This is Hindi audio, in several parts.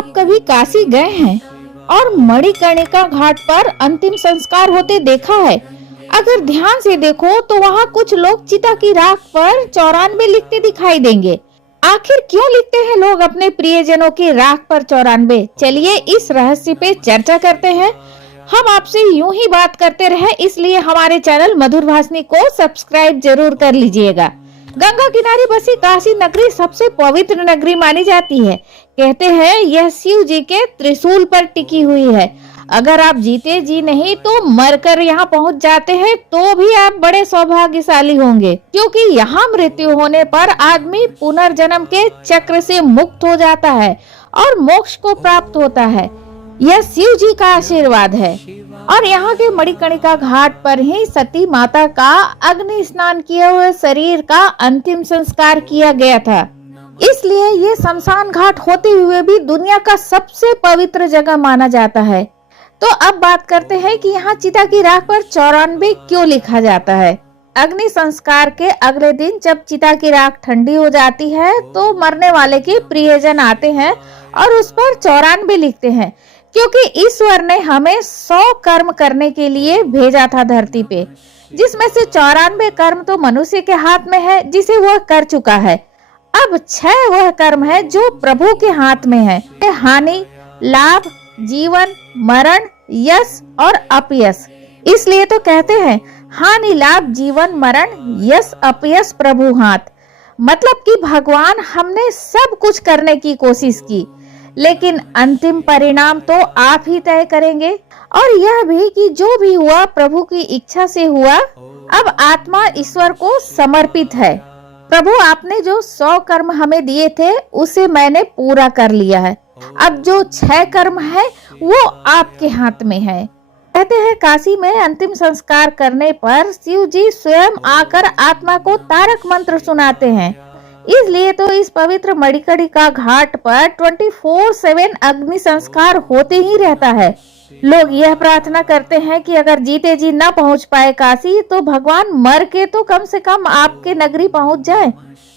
आप कभी काशी गए हैं और मणिकर्णिका घाट पर अंतिम संस्कार होते देखा है? अगर ध्यान से देखो तो वहाँ कुछ लोग चिता की राख पर 94 लिखते दिखाई देंगे। आखिर क्यों लिखते हैं लोग अपने प्रियजनों की राख पर 94? चलिए इस रहस्य पे चर्चा करते हैं। हम आपसे यूं ही बात करते रहे, इसलिए हमारे चैनल मधुर भाषिणी को सब्सक्राइब जरूर कर लीजिएगा। गंगा किनारे बसी काशी नगरी सबसे पवित्र नगरी मानी जाती है। कहते हैं यह शिव जी के त्रिशूल पर टिकी हुई है। अगर आप जीते जी नहीं तो मरकर यहाँ पहुँच जाते हैं तो भी आप बड़े सौभाग्यशाली होंगे, क्योंकि यहाँ मृत्यु होने पर आदमी पुनर्जन्म के चक्र से मुक्त हो जाता है और मोक्ष को प्राप्त होता है। यह शिव जी का आशीर्वाद है। और यहाँ के मणिकर्णिका घाट पर ही सती माता का अग्नि स्नान किए हुए शरीर का अंतिम संस्कार किया गया था। इसलिए ये शमशान घाट होते हुए भी दुनिया का सबसे पवित्र जगह माना जाता है। तो अब बात करते हैं कि यहाँ चिता की राख पर 94 क्यों लिखा जाता है। अग्नि संस्कार के अगले दिन जब चिता की राख ठंडी हो जाती है तो मरने वाले के प्रियजन आते हैं और उस पर 94 लिखते हैं, क्योंकि ईश्वर ने हमें 100 कर्म करने के लिए भेजा था धरती पे, जिसमें से 94 कर्म तो मनुष्य के हाथ में है जिसे वह कर चुका है। अब 6 वह कर्म है जो प्रभु के हाथ में है। हानि, लाभ, जीवन, मरण, यश और अपयश। इसलिए तो कहते हैं हानि, लाभ, जीवन, मरण, यश, अपयश प्रभु हाथ। मतलब कि भगवान हमने सब कुछ करने की कोशिश की, लेकिन अंतिम परिणाम तो आप ही तय करेंगे। और यह भी कि जो भी हुआ प्रभु की इच्छा से हुआ। अब आत्मा ईश्वर को समर्पित है। प्रभु आपने जो 100 कर्म हमें दिए थे उसे मैंने पूरा कर लिया है। अब जो 6 कर्म है वो आपके हाथ में है। कहते हैं काशी में अंतिम संस्कार करने पर शिव जी स्वयं आकर आत्मा को तारक मंत्र सुनाते हैं। इसलिए तो इस पवित्र मणिकर्णिका घाट पर 24/7 अग्नि संस्कार होते ही रहता है। लोग यह प्रार्थना करते हैं कि अगर जीते जी न पहुंच पाए काशी तो भगवान मर के तो कम से कम आपके नगरी पहुंच जाए।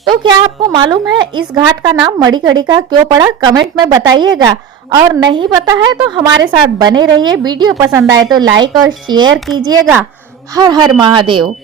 तो क्या आपको मालूम है इस घाट का नाम मणिकर्णिका क्यों पड़ा? कमेंट में बताइएगा। और नहीं पता है तो हमारे साथ बने रहिए। वीडियो पसंद आए तो लाइक और शेयर कीजिएगा। हर हर महादेव।